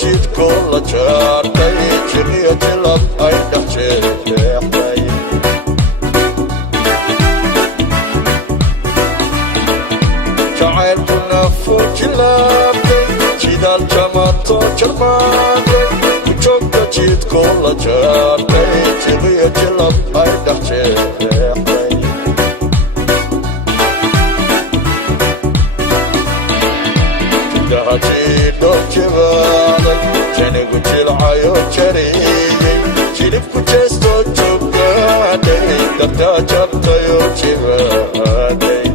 jidko la jaartay jiriyo jilab ay dhex jeexday jacaylkuna fujilaabtay jidaal jamato jalmaaday ku joogta jidko la jaartay jiriyo jilab ay dhex jeexday jido jibaaday janigu jilcayo jariyey jilibku jeesto joogaaday dartaa jabtayo jibaaday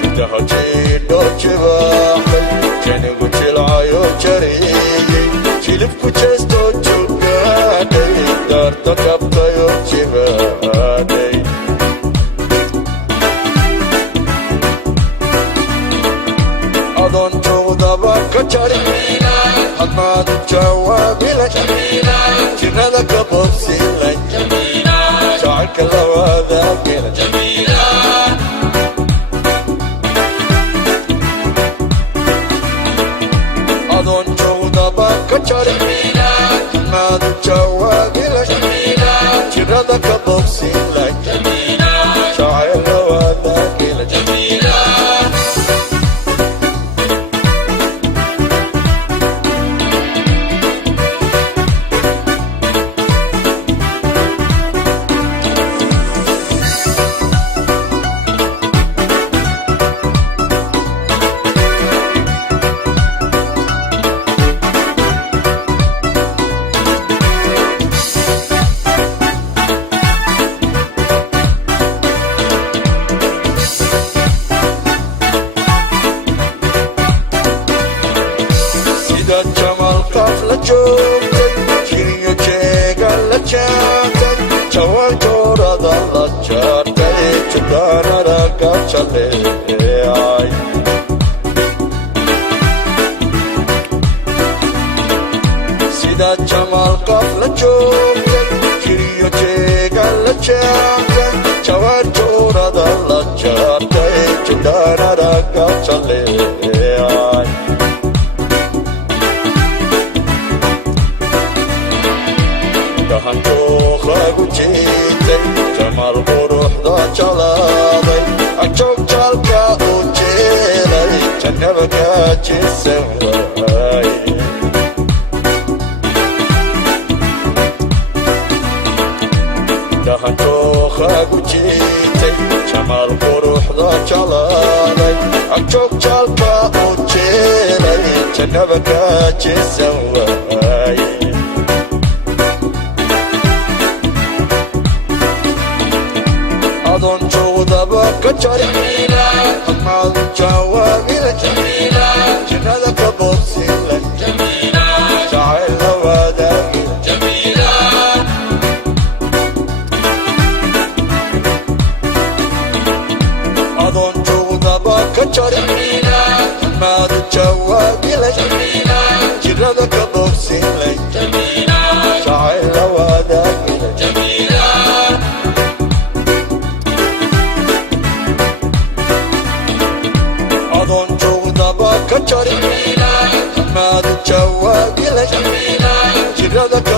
jidaha jido jibaaday janigu jilcayo jariyey jilibku jeesto joogaaday darta jabtayo jibaaday hadmaad jawaabila jirada ka bobsila jacaylka la wadaagila adoon joogdaba ka jari hadmaad jawaabila jirada ka bobsila jacayl la wadaagila jiriyo jeega la jaatay jawaantoorada la jaartay judaanada ka jaleecay sida jamaalkaaf la joogtay jiriyo jeega la jaatay jawaantoorada la jaartay judaanada ka jaleecay hantuuqlagu jiitay jamaal quruxda jalaaday ajoog jaalka u jeelay jannaba gaajisan waay hantuuqlagu jiitay jamaal quruxda jalaaday ajoog jaalka u jeelay jannaba gaajisan waay adoon joogdaba ka jari hadmaad jawaabila jirada ka bobsila jacayl la wadaagila adoon joogdaba ka jari hadmaad jawaabila jirada ka bobsila jacayl la wadaagila adoon joogdaba ka jari hadmaad jawaabila jirada ka